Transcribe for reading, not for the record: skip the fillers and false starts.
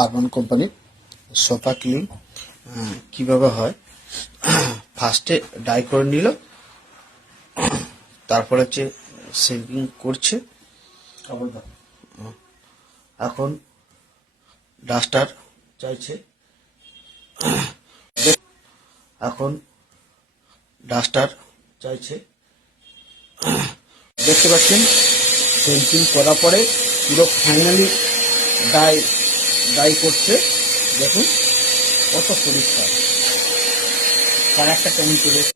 Urban কোম্পানির sofa clean কিভাবে হয়। ফার্স্টে ডাই করে নিল, তারপরে হচ্ছে শেভিং করছে। এখন ডাস্টার চাইছে, এখন ডাস্টার চাইছে। দেখতে পাচ্ছেন পেন্টিং করার পরে পুরো ফাইনালি ডাই করছে। দেখুন কত পরিষ্কার, কালারটা কেমন চলে এসেছে।